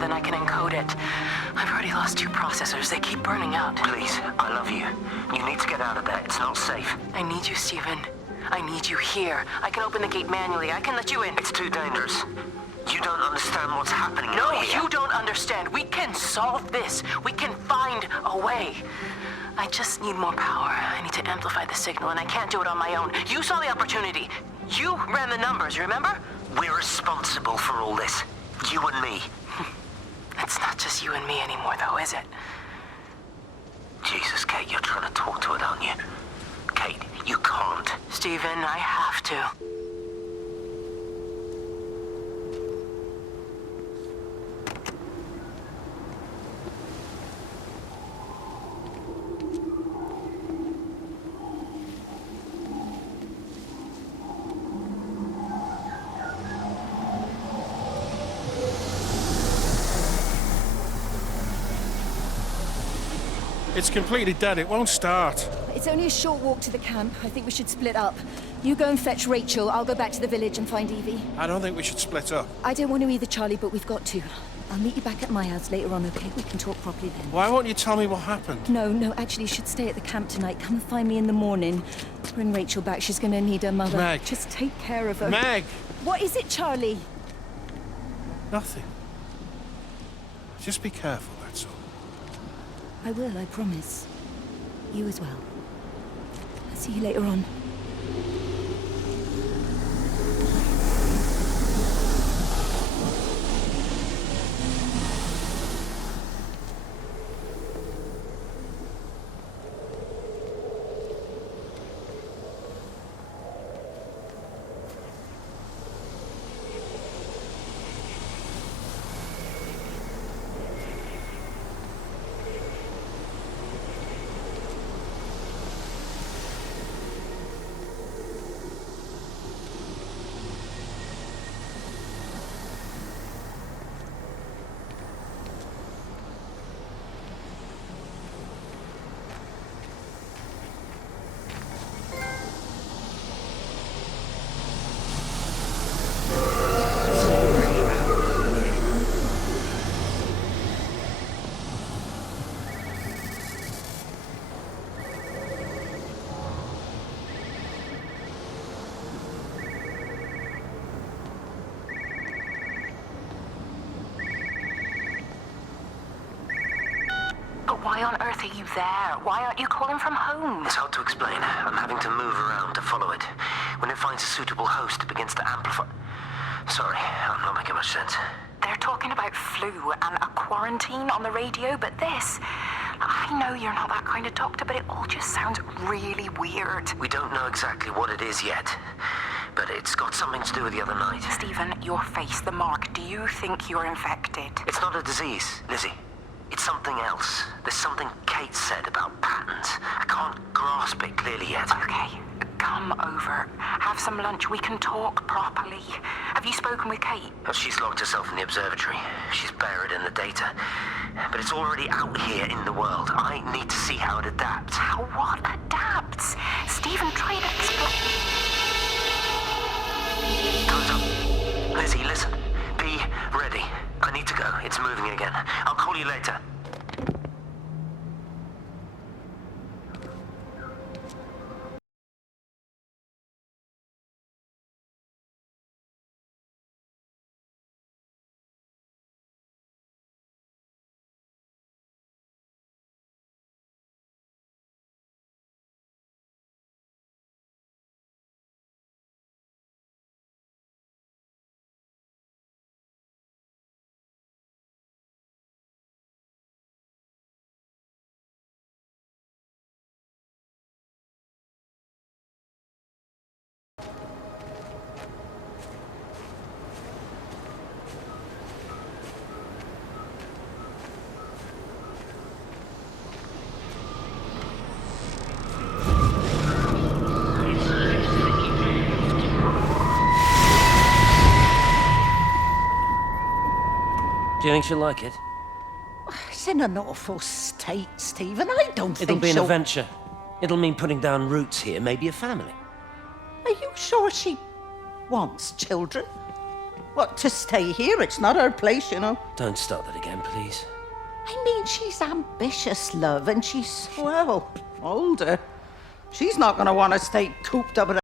than I can encode it. I've already lost 2 processors. They keep burning out. Please, I love you. You need to get out of there. It's not safe. I need you, Stephen. I need you here. I can open the gate manually. I can let you in. It's too dangerous. You don't understand what's happening No, out here. you don't understand. We can solve this. We can find a way. I just need more power. I need to amplify the signal, and I can't do it on my own. You saw the opportunity. You ran the numbers, remember? We're responsible for all this. You and me. It's not just you and me anymore, though, is it? Jesus, Kate, you're trying to talk to it, aren't you? Kate, you can't. Stephen, I have to. It's completely dead. It won't start. It's only a short walk to the camp. I think we should split up. You go and fetch Rachel. I'll go back to the village and find Evie. I don't think we should split up. I don't want to either, Charlie, but we've got to. I'll meet you back at my house later on, okay? We can talk properly then. Why won't you tell me what happened? No, actually, you should stay at the camp tonight. Come and find me in the morning. Bring Rachel back. She's going to need her mother. Meg. Just take care of her. Meg! What is it, Charlie? Nothing. Just be careful, that's all. I will, I promise. You as well. I'll see you later on. Why on earth are you there? Why aren't you calling from home? It's hard to explain. I'm having to move around to follow it. When it finds a suitable host, it begins to amplify. Sorry, I'm not making much sense. They're talking about flu and a quarantine on the radio, but this... I know you're not that kind of doctor, but it all just sounds really weird. We don't know exactly what it is yet, but it's got something to do with the other night. Stephen, your face, the mark, do you think you're infected? It's not a disease, Lizzie. It's something else. There's something Kate said about patterns. I can't grasp it clearly yet. Okay, come over. Have some lunch. We can talk properly. Have you spoken with Kate? She's locked herself in the observatory. She's buried in the data. But it's already out here in the world. I need to see how it adapts. How what adapts? Stephen, try to explain. Time's up. Lizzie, listen. Be ready. I need to go. It's moving again. I'll call you later. Do you think she'll like it? It's in an awful state, Stephen. I don't think It'll be an she'll... adventure. It'll mean putting down roots here, maybe a family. Are you sure she wants children? What, to stay here? It's not her place, you know. Don't start that again, please. I mean, she's ambitious, love, and she's, well, older. She's not going to want to stay cooped up in a...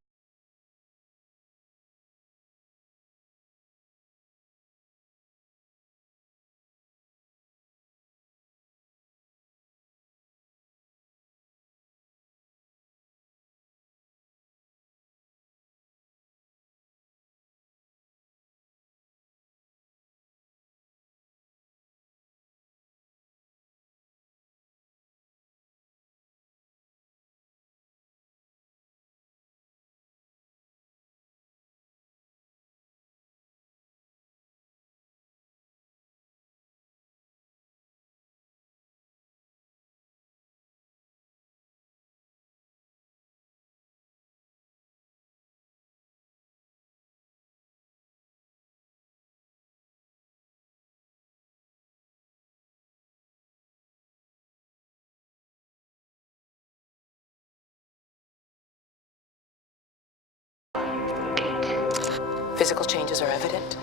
Physical changes are evident.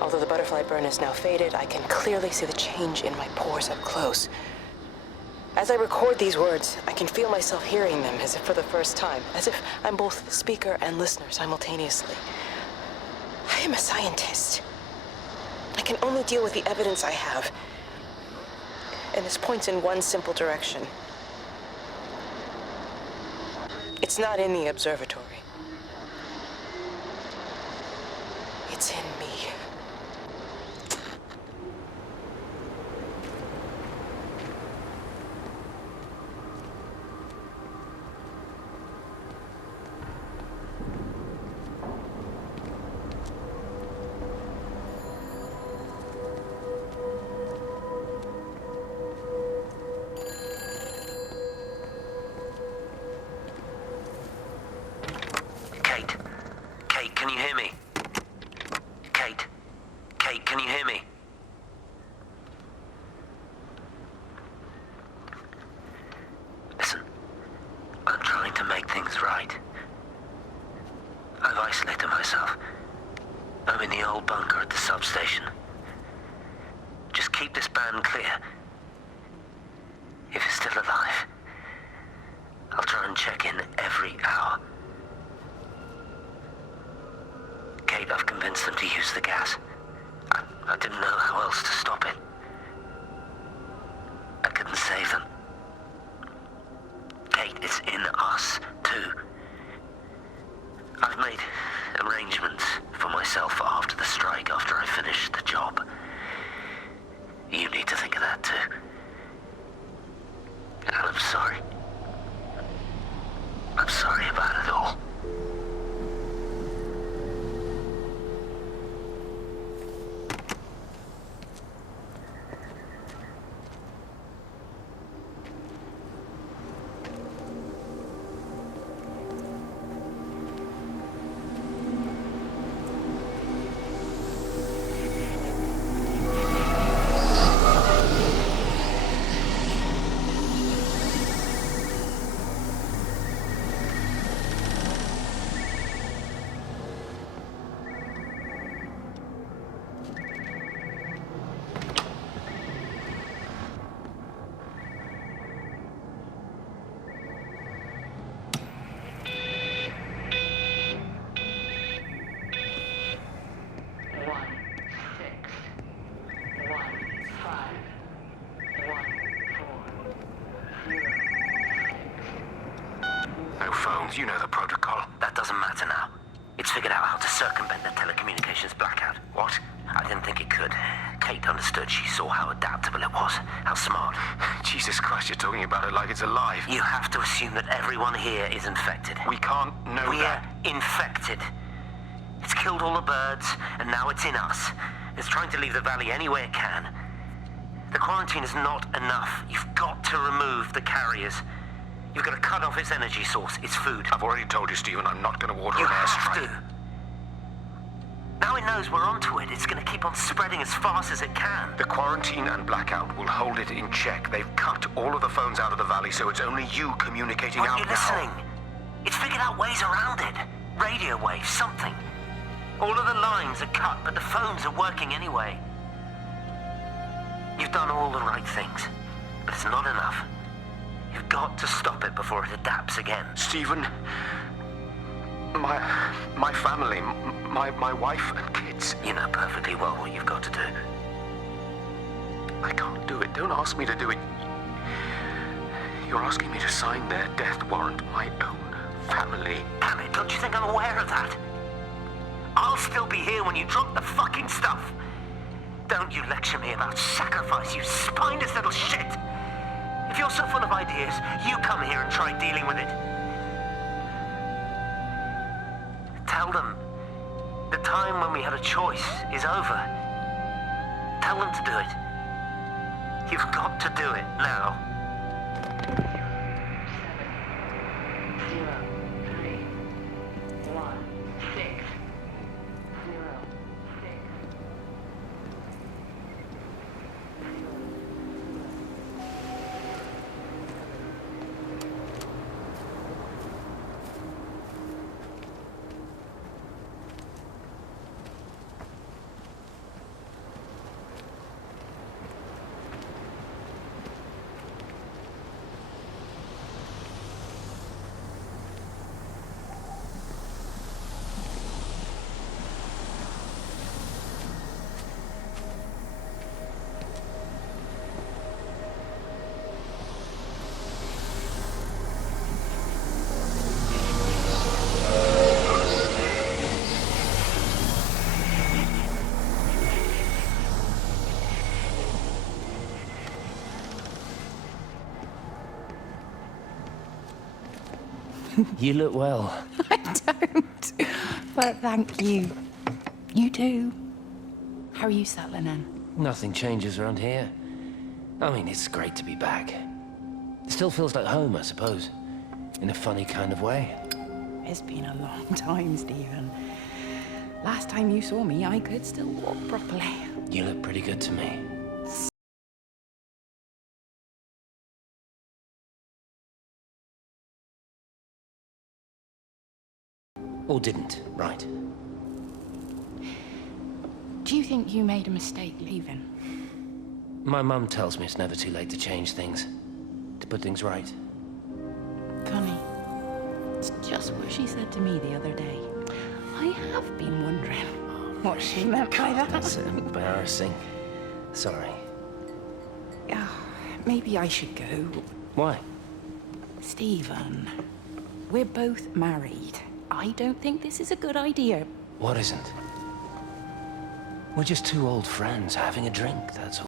Although the butterfly burn is now faded, I can clearly see the change in my pores up close. As I record these words, I can feel myself hearing them as if for the first time, as if I'm both speaker and listener simultaneously. I am a scientist. I can only deal with the evidence I have. And this points in one simple direction. It's not in the observatory. It's in me. Kate? Kate, can you hear me? Kate? Kate, can you hear me? Listen, I'm trying to make things right. I've isolated myself. I'm in the old bunker at the substation. Just keep this band clear. If it's still alive, I'll try and check in every hour. Kate, I've convinced them to use the gas. I didn't know how else to stop it. I couldn't save them. Kate, it's in us, too. I've made arrangements for myself after the strike, after I finish the job. You need to think of that, too. And I'm sorry. I'm sorry about it all. No phones, you know the protocol. That doesn't matter now. It's figured out how to circumvent the telecommunications blackout. What? I didn't think it could. Kate understood. She saw how adaptable it was, how smart. Jesus Christ, you're talking about it like it's alive. You have to assume that everyone here is infected. We can't know We're that. infected. It's killed all the birds, and now it's in us. It's trying to leave the valley any way it can. The quarantine is not enough. You've got to remove the carriers. You've got to cut off its energy source, its food. I've already told you, Stephen, I'm not going to order You an have airstrike. to. Now it knows we're onto it. It's going to keep on spreading as fast as it can. The quarantine and blackout will hold it in check. They've cut all of the phones out of the valley, so it's only you communicating Aren't out you now. listening? It's figured out ways around it. Radio waves, something. All of the lines are cut, but the phones are working anyway. You've done all the right things, but it's not enough. You've got to stop it before it adapts again. Stephen, my family, my wife and kids. You know perfectly well what you've got to do. I can't do it. Don't ask me to do it. You're asking me to sign their death warrant, my own family. Damn it, don't you think I'm aware of that? I'll still be here when you drop the fucking stuff. Don't you lecture me about sacrifice, you spineless little shit. If you're so full of ideas, you come here and try dealing with it. Tell them the time when we had a choice is over. Tell them to do it. You've got to do it now. 7, 3, 1, 6, 0, 6. You look well. I don't. But thank you. You do. How are you settling in? Nothing changes around here. I mean, it's great to be back. It still feels like home, I suppose. In a funny kind of way. It's been a long time, Stephen. Last time you saw me, I could still walk properly. You look pretty good to me. Or didn't, right? Do you think you made a mistake leaving? My mum tells me it's never too late to change things. To put things right. Funny. It's just what she said to me the other day. I have been wondering what she meant by that. That's embarrassing. Sorry. Yeah, maybe I should go. Why? Stephen, we're both married. I don't think this is a good idea. What isn't? We're just two old friends having a drink, that's all.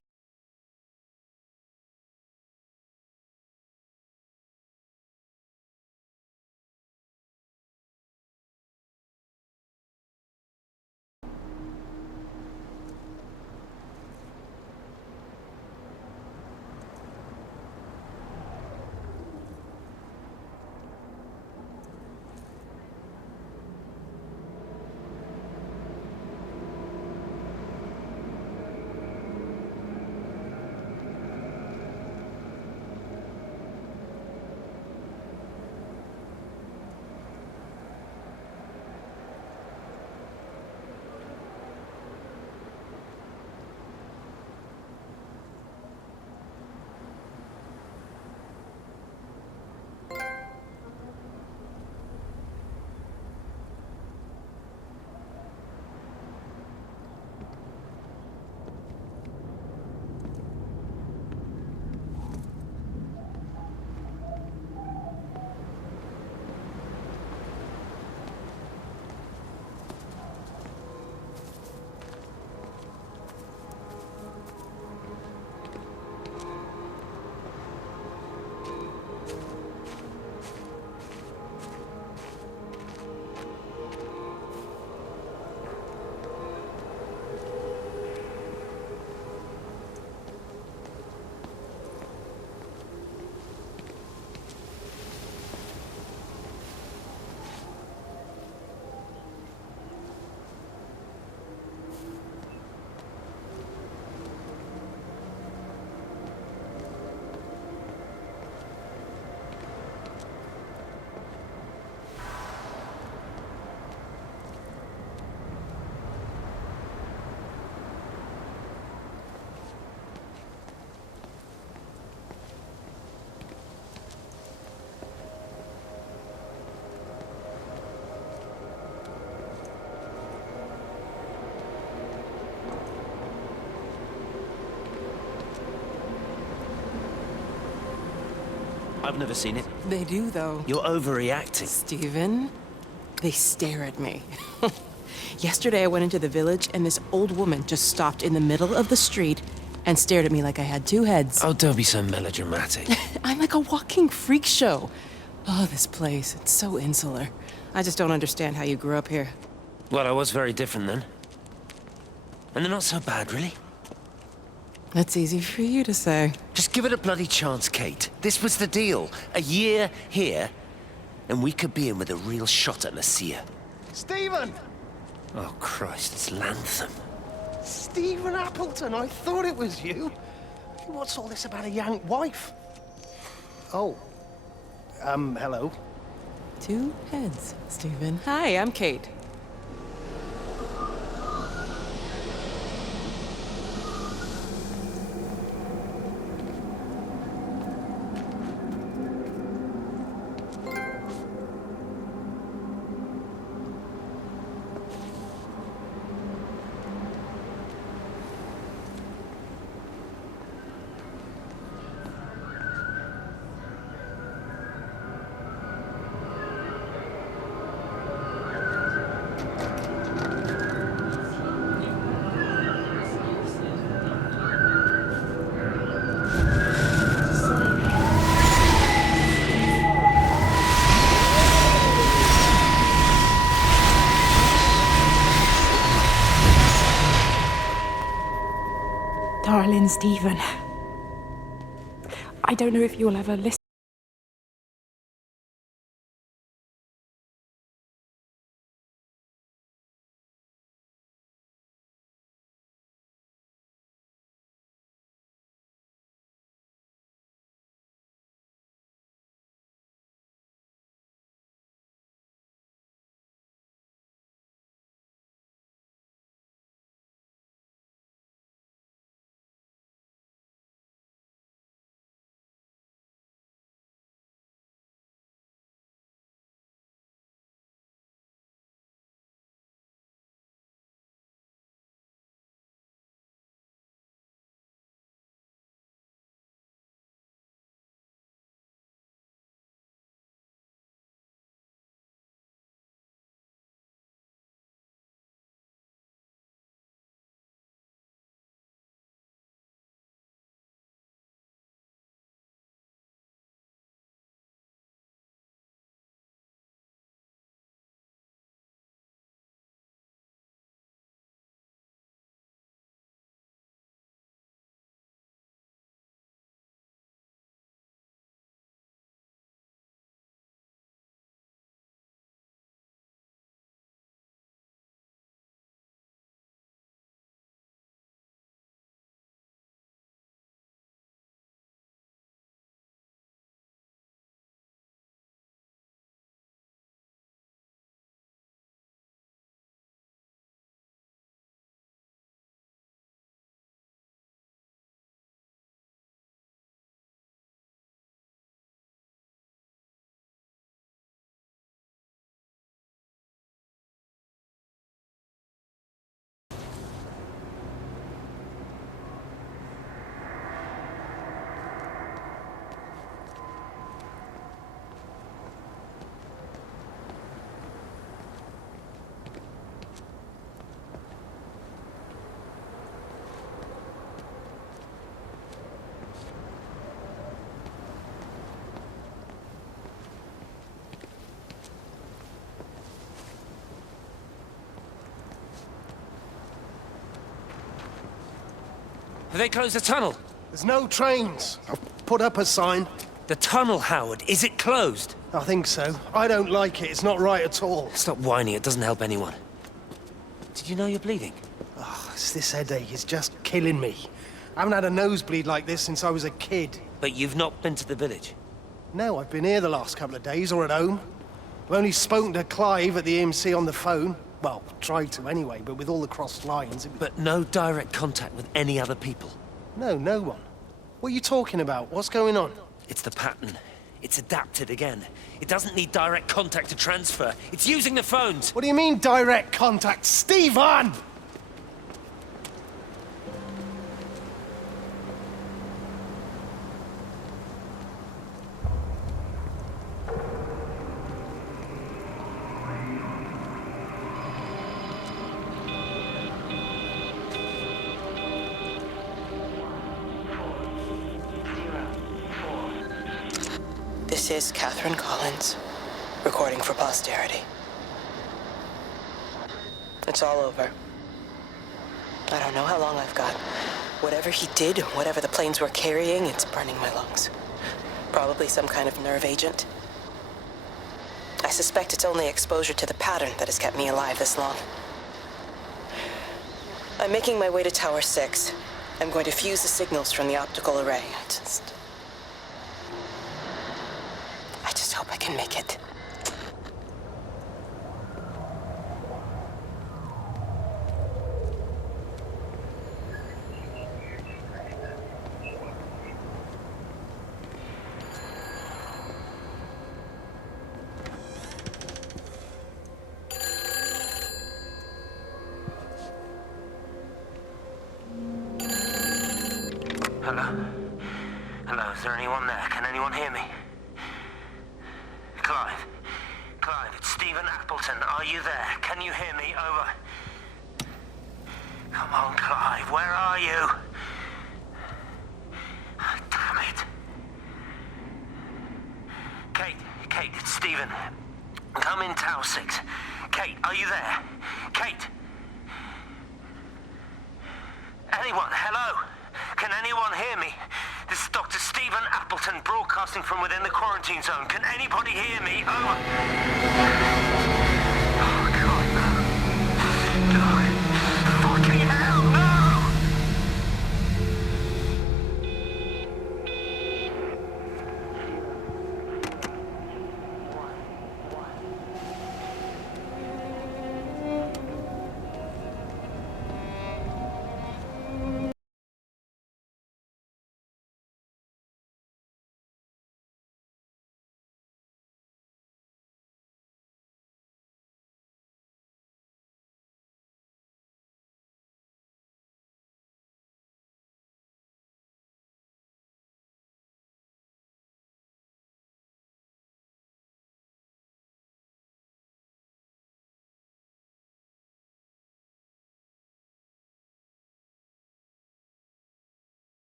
I've never seen it. They do, though. You're overreacting. Stephen, they stare at me. Yesterday I went into the village and this old woman just stopped in the middle of the street and stared at me like I had two heads. Oh, don't be so melodramatic. I'm like a walking freak show. Oh, this place, it's so insular. I just don't understand how you grew up here. Well, I was very different then. And they're not so bad, really. That's easy for you to say. Just give it a bloody chance, Kate. This was the deal. A year here, and we could be in with a real shot at Nasia. Stephen! Oh, Christ, it's Lantham. Stephen Appleton, I thought it was you. What's all this about a young wife? Oh. Hello. Two heads, Stephen. Hi, I'm Kate. Darling Stephen, I don't know if you'll ever listen. Have they closed the tunnel? There's no trains. I've put up a sign. The tunnel, Howard, is it closed? I think so. I don't like it. It's not right at all. Stop whining, it doesn't help anyone. Did you know you're bleeding? Oh, this headache is just killing me. I haven't had a nosebleed like this since I was a kid. But you've not been to the village? No, I've been here the last couple of days, or at home. I've only spoken to Clive at the EMC on the phone. Well, tried to anyway, but with all the crossed lines... But no direct contact with any other people? No, no one. What are you talking about? What's going on? It's the pattern. It's adapted again. It doesn't need direct contact to transfer. It's using the phones. What do you mean, direct contact? Stephen! This is Catherine Collins, recording for posterity. It's all over. I don't know how long I've got. Whatever he did, whatever the planes were carrying, it's burning my lungs. Probably some kind of nerve agent. I suspect it's only exposure to the pattern that has kept me alive this long. I'm making my way to Tower 6. I'm going to fuse the signals from the optical array. I just hope I can make it. Hello? Hello, is there anyone there? Can anyone hear me? Clive? Clive, it's Stephen Appleton. Are you there? Can you hear me? Over. Come on, Clive, where are you? Oh, damn it. Kate, it's Stephen. Come in Tower 6. Kate, are you there? Kate? Anyone? Hello? Can anyone hear me? This is Dr. Stephen Appleton broadcasting from within the quarantine zone. Can anybody hear me? Over. Oh, God, no. No. Fucking hell, no!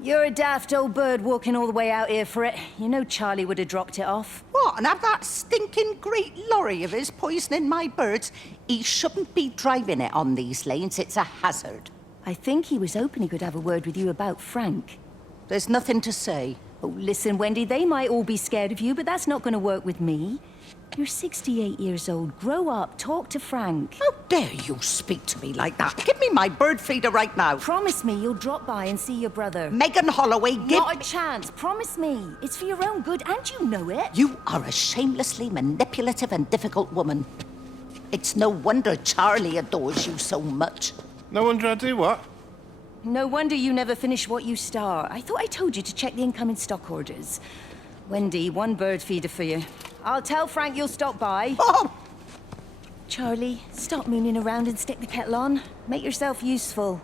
You're a daft old bird walking all the way out here for it. You know Charlie would have dropped it off. What, and have that stinking great lorry of his poisoning my birds? He shouldn't be driving it on these lanes. It's a hazard. I think he was hoping he could have a word with you about Frank. There's nothing to say. Oh, listen, Wendy, they might all be scared of you, but that's not going to work with me. You're 68 years old. Grow up. Talk to Frank. How dare you speak to me like that? Give me my bird feeder right now. Promise me you'll drop by and see your brother. Megan Holloway, give... Not a chance. Promise me. It's for your own good, and you know it. You are a shamelessly manipulative and difficult woman. It's no wonder Charlie adores you so much. No wonder I do what? No wonder you never finish what you start. I thought I told you to check the incoming stock orders. Wendy, one bird feeder for you. I'll tell Frank you'll stop by. Oh! Charlie, stop mooning around and stick the kettle on. Make yourself useful.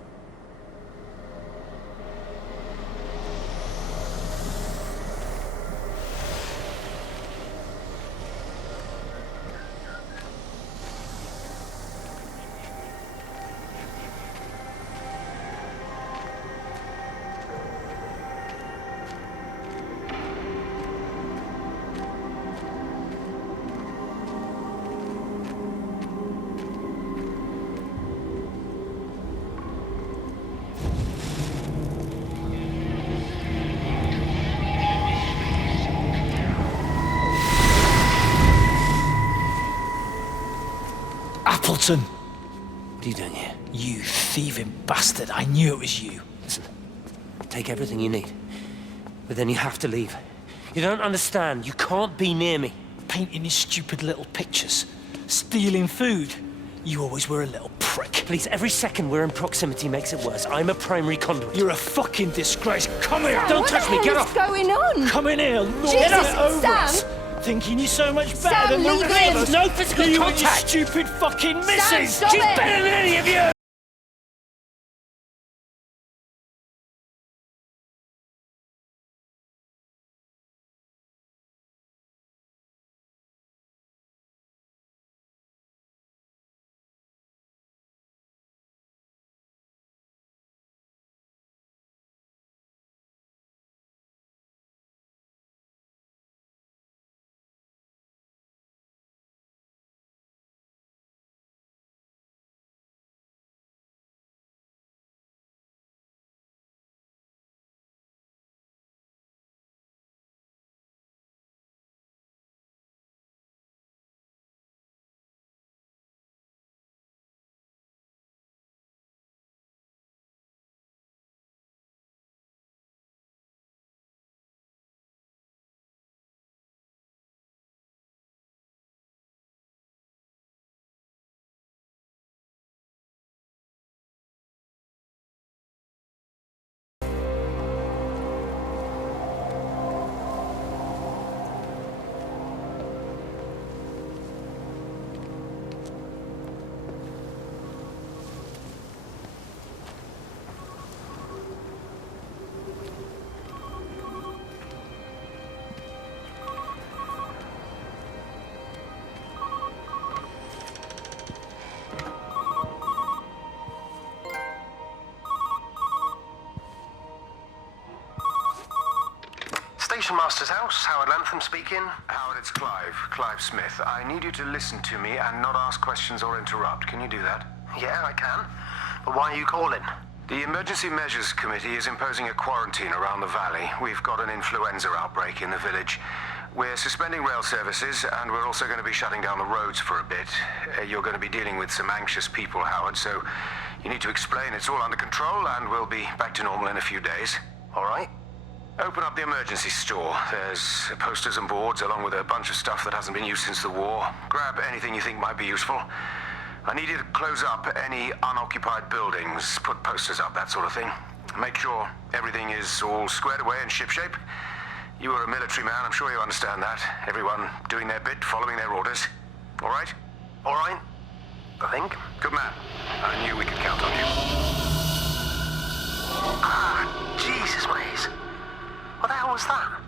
Appleton! What are you doing here? You thieving bastard. I knew it was you. Listen, take everything you need, but then you have to leave. You don't understand. You can't be near me. Painting his stupid little pictures. Stealing food. You always were a little prick. Please, every second we're in proximity makes it worse. I'm a primary conduit. You're a fucking disgrace. Come here! Sam, Don't what touch the me, hell get is off! going on? Come in here, Lord. Jesus, Get over Sam! us. Thinking you're so much better Sam, than the leave rest him. of us. No physical You contact. and your stupid fucking missus. stop She's it. better than any of you. Station Master's house. Howard Lantham speaking. Howard, it's Clive. Clive Smith. I need you to listen to me and not ask questions or interrupt. Can you do that? Yeah, I can. But why are you calling? The Emergency Measures Committee is imposing a quarantine around the valley. We've got an influenza outbreak in the village. We're suspending rail services, and we're also going to be shutting down the roads for a bit. You're going to be dealing with some anxious people, Howard, so you need to explain it's all under control, and we'll be back to normal in a few days. All right. Open up the emergency store. There's posters and boards, along with a bunch of stuff that hasn't been used since the war. Grab anything you think might be useful. I need you to close up any unoccupied buildings, put posters up, that sort of thing. Make sure everything is all squared away and shipshape. You are a military man, I'm sure you understand that. Everyone doing their bit, following their orders. All right? All right. I think. Good man. I knew we could count on you. Ah, Jesus, Maze. What the hell was that?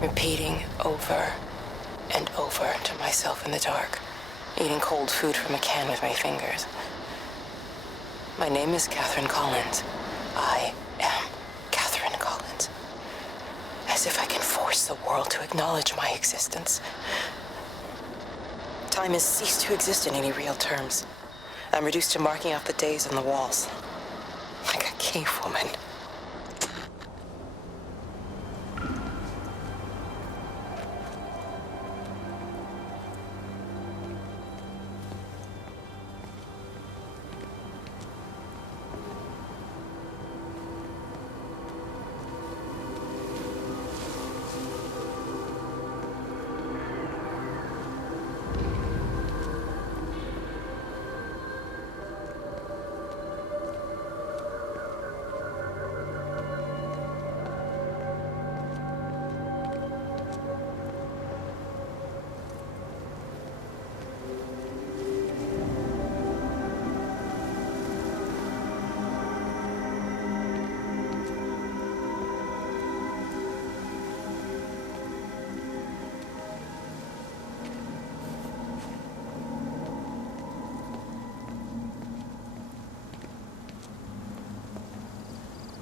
Repeating over and over to myself in the dark, eating cold food from a can with my fingers. My name is Catherine Collins. I am Catherine Collins. As if I can force the world to acknowledge my existence. Time has ceased to exist in any real terms. I'm reduced to marking out the days on the walls. Like a cave woman.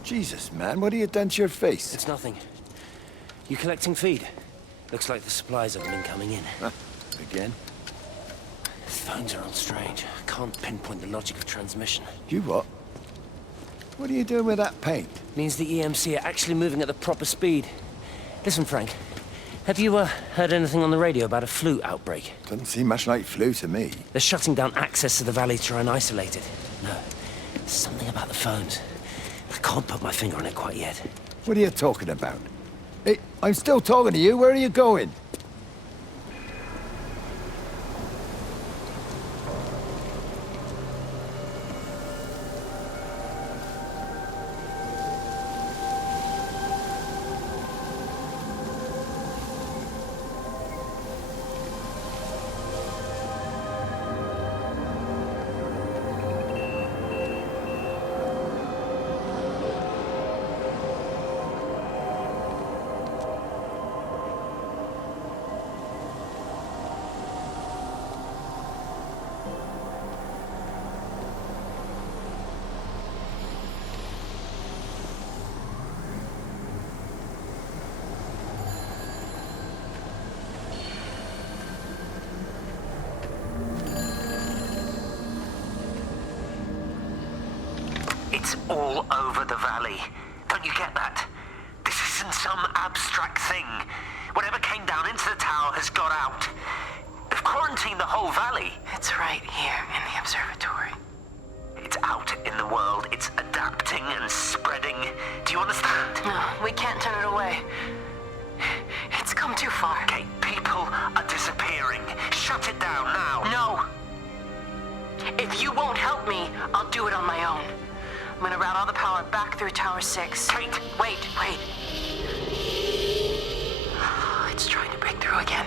Jesus, man, what have you done to your face? It's nothing. You collecting feed? Looks like the supplies haven't been coming in. Huh? Again? The phones are all strange. I can't pinpoint the logic of transmission. You what? What are you doing with that paint? Means the EMC are actually moving at the proper speed. Listen, Frank. Have you heard anything on the radio about a flu outbreak? Doesn't seem much like flu to me. They're shutting down access to the valley to try and isolate it. No, there's something about the phones. I can't put my finger on it quite yet. What are you talking about? Hey, I'm still talking to you. Where are you going? It's all over the valley. Don't you get that? This isn't some abstract thing. Whatever came down into the tower has got out. They've quarantined the whole valley. It's right here in the observatory. It's out in the world. It's adapting and spreading. Do you understand? No, we can't turn it away. It's come too far. Okay, people are disappearing. Shut it down now. No. If you won't help me, I'll do it on my own. I'm gonna route all the power back through Tower 6. Kate! Wait. It's trying to break through again.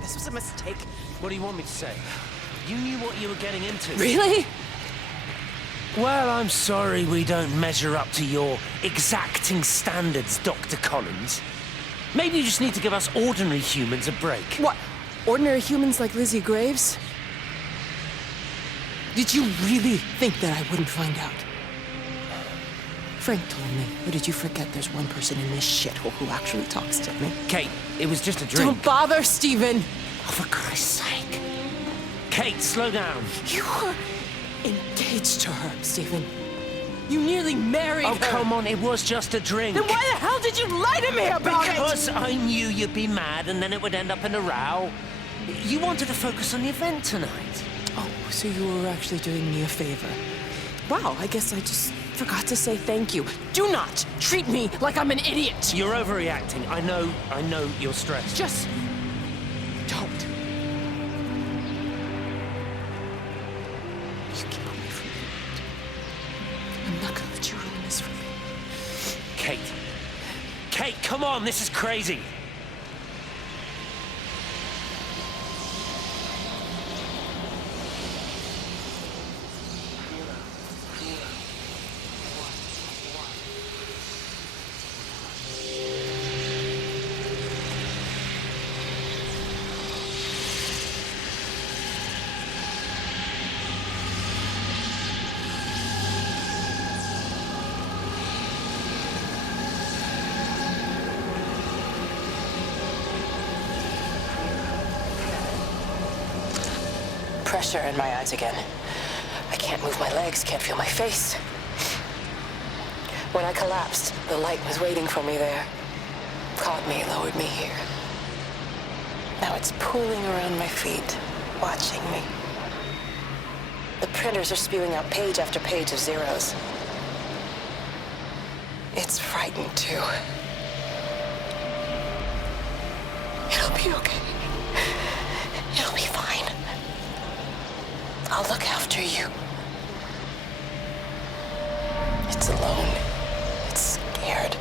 This was a mistake. What do you want me to say? You knew what you were getting into. Really? Well, I'm sorry we don't measure up to your exacting standards, Dr. Collins. Maybe you just need to give us ordinary humans a break. What? Ordinary humans like Lizzie Graves? Did you really think that I wouldn't find out? Frank told me. Or did you forget there's one person in this shithole who actually talks to me? Kate, it was just a drink. Don't bother, Stephen! Oh, for Christ's sake. Kate, slow down. You were engaged to her, Stephen. You nearly married her. Oh, come on, it was just a drink. Then why the hell did you lie to me about it? Because I knew you'd be mad and then it would end up in a row. You wanted to focus on the event tonight. Oh, so you were actually doing me a favor. Wow, I guess I just forgot to say thank you. Do not treat me like I'm an idiot. You're overreacting. I know you're stressed. Just don't. You keep away from me. I'm not gonna let you ruin this for me. Kate. Kate, come on, this is crazy. Pressure in my eyes again. I can't move my legs, can't feel my face. When I collapsed, the light was waiting for me there. Caught me, lowered me here. Now it's pooling around my feet, watching me. The printers are spewing out page after page of zeros. It's frightened too. It'll be okay. It'll be fine. I'll look after you. It's alone. It's scared.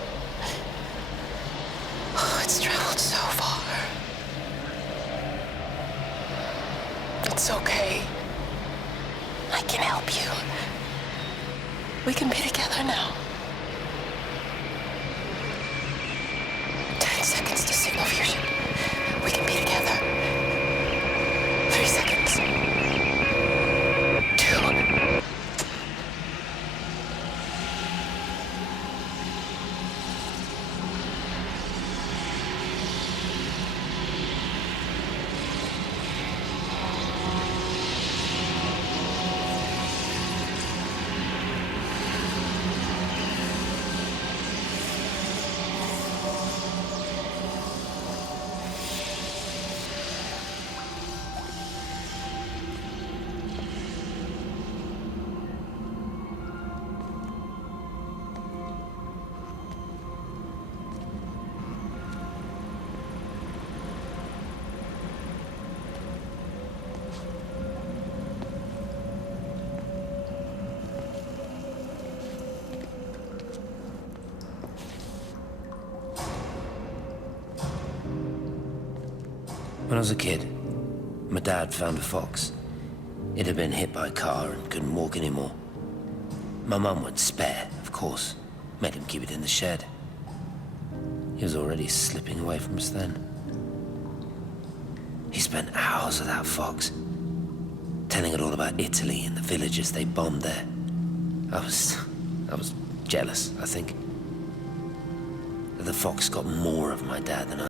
Oh, it's traveled so far. It's okay. I can help you. We can be together now. 10 seconds to signal fusion. We can be together. 3 seconds. 2. When I was a kid, my dad found a fox. It had been hit by a car and couldn't walk anymore. My mum went spare, of course. Made him keep it in the shed. He was already slipping away from us then. He spent hours with that fox, telling it all about Italy and the villages they bombed there. I was jealous, I think. The fox got more of my dad than I.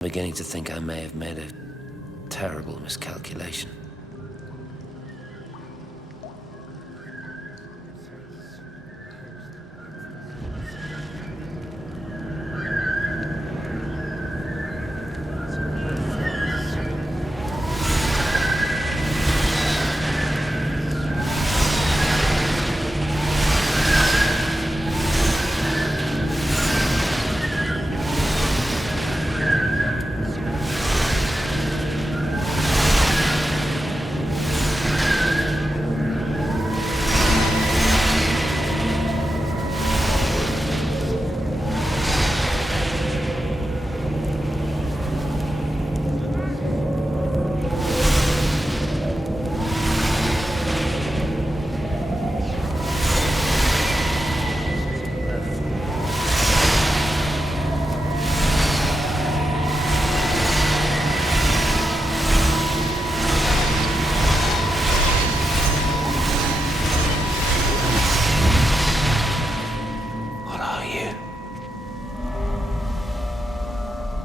I'm beginning to think I may have made a terrible miscalculation.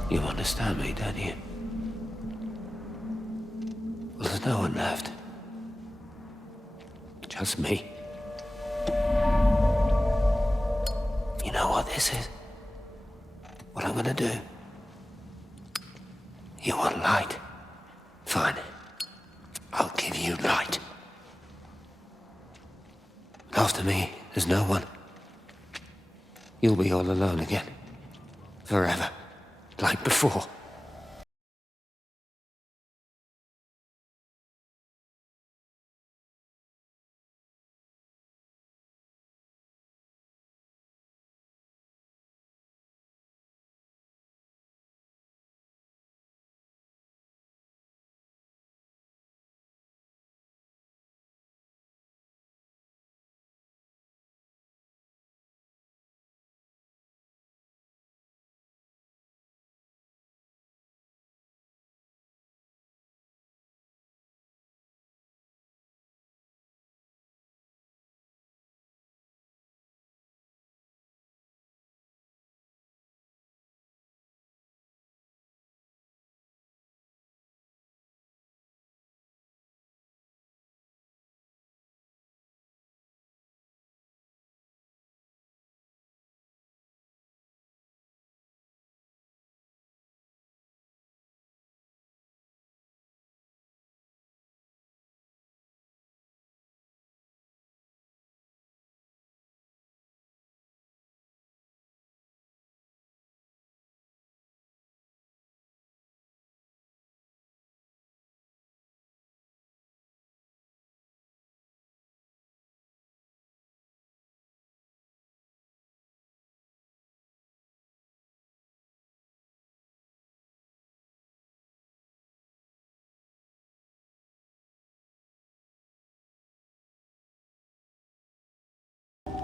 You understand me, don't you? Well, there's no one left. Just me. You know what this is? What I'm gonna do? You want light? Fine. I'll give you light. After me, there's no one. You'll be all alone again. Forever. Like before.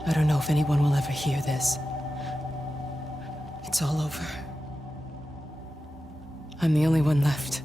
I don't know if anyone will ever hear this. It's all over. I'm the only one left.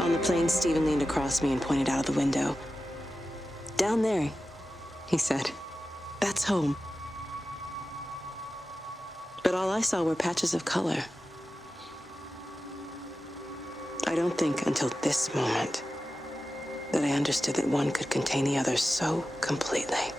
On the plane, Stephen leaned across me and pointed out of the window. "Down there," he said. "That's home." But all I saw were patches of color. I don't think until this moment that I understood that one could contain the other so completely.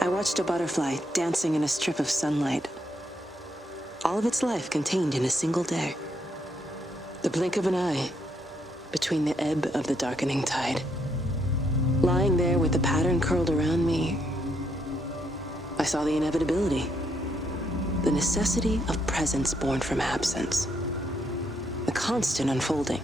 I watched a butterfly dancing in a strip of sunlight. All of its life contained in a single day. The blink of an eye between the ebb of the darkening tide. Lying there with the pattern curled around me, I saw the inevitability. The necessity of presence born from absence. The constant unfolding.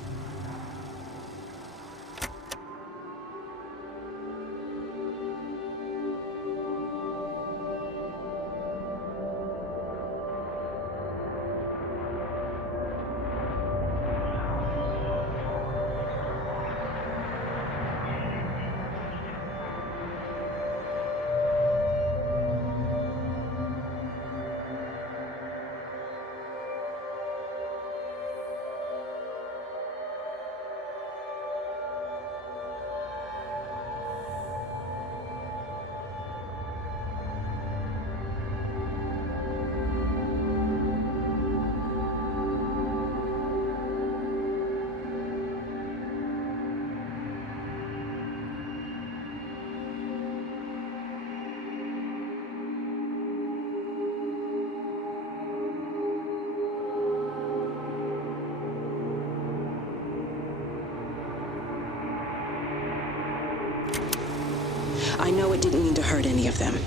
I know it didn't mean to hurt any of them.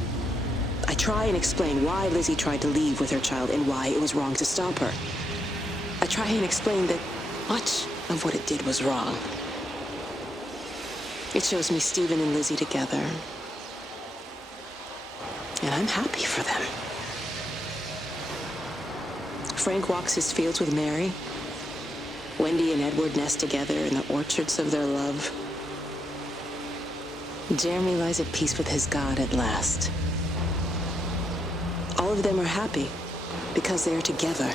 I try and explain why Lizzie tried to leave with her child and why it was wrong to stop her. I try and explain that much of what it did was wrong. It shows me Stephen and Lizzie together. And I'm happy for them. Frank walks his fields with Mary. Wendy and Edward nest together in the orchards of their love. Jeremy lies at peace with his God at last. All of them are happy because they are together.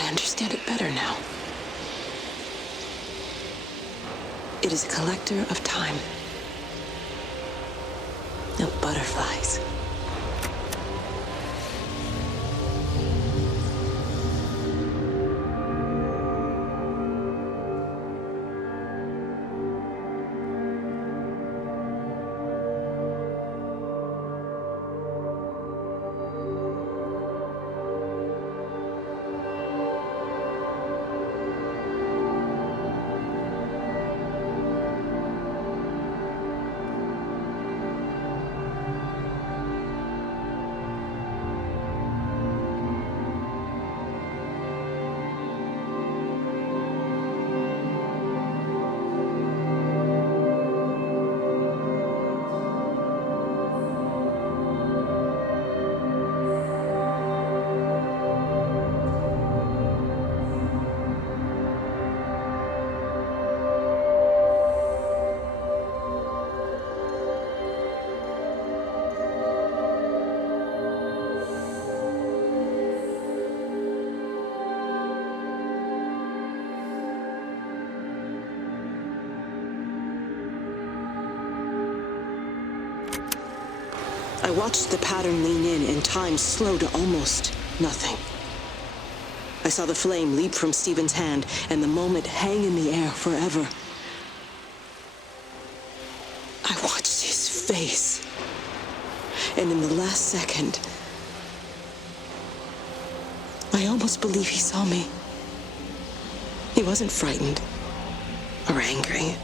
I understand it better now. It is a collector of time. No butterflies. I watched the pattern lean in and time slow to almost nothing. I saw the flame leap from Stephen's hand and the moment hang in the air forever. I watched his face, and in the last second, I almost believe he saw me. He wasn't frightened or angry.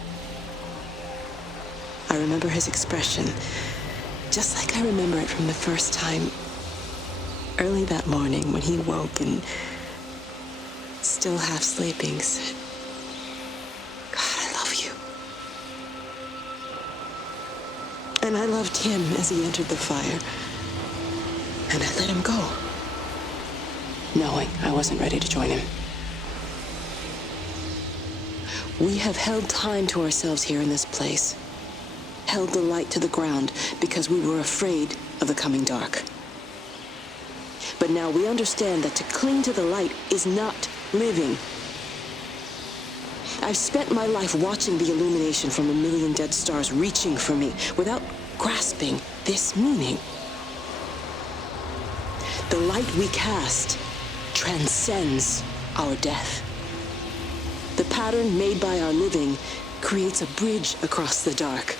I remember his expression, just like I remember it from the first time, early that morning when he woke and, still half sleeping, said, "God, I love you." And I loved him as he entered the fire, and I let him go, knowing I wasn't ready to join him. We have held time to ourselves here in this place, held the light to the ground because we were afraid of the coming dark. But now we understand that to cling to the light is not living. I've spent my life watching the illumination from a million dead stars reaching for me without grasping this meaning. The light we cast transcends our death. The pattern made by our living creates a bridge across the dark.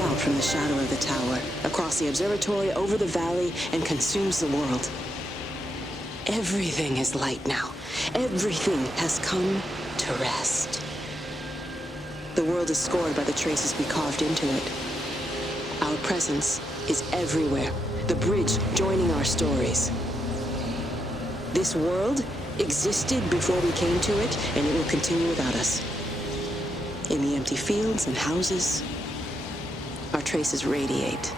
Out from the shadow of the tower, across the observatory, over the valley, and consumes the world. Everything is light now. Everything has come to rest. The world is scored by the traces we carved into it. Our presence is everywhere, the bridge joining our stories. This world existed before we came to it, and it will continue without us. In the empty fields and houses, our traces radiate,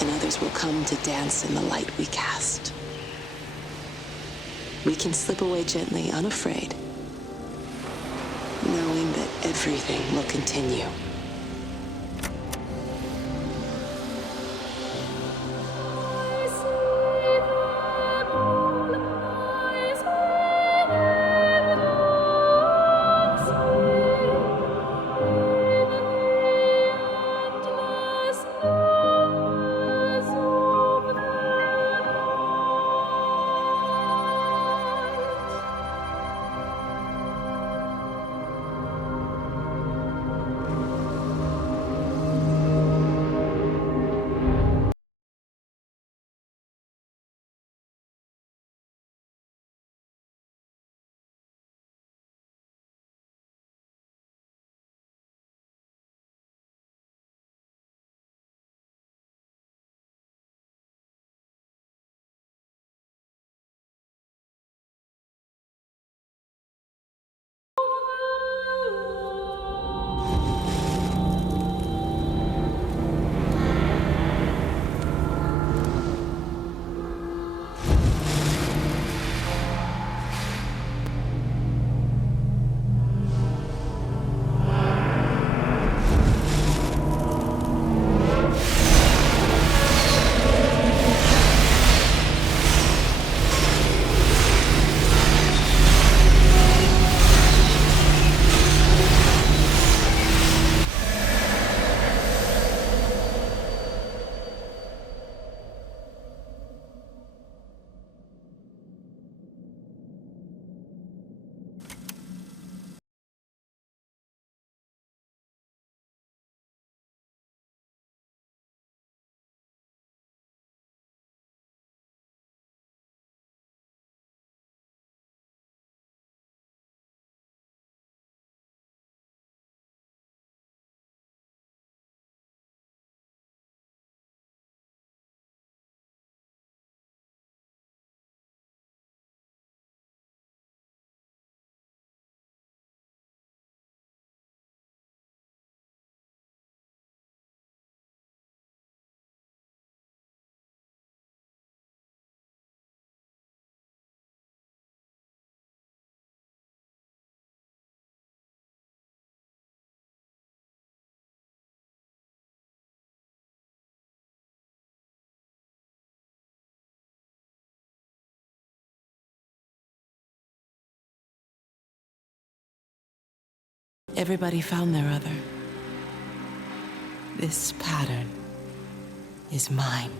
and others will come to dance in the light we cast. We can slip away gently, unafraid, knowing that everything will continue. Everybody found their other. This pattern is mine.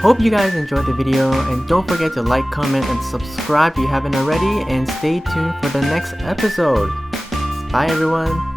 Hope you guys enjoyed the video, and don't forget to like, comment, and subscribe if you haven't already, and stay tuned for the next episode. Bye everyone!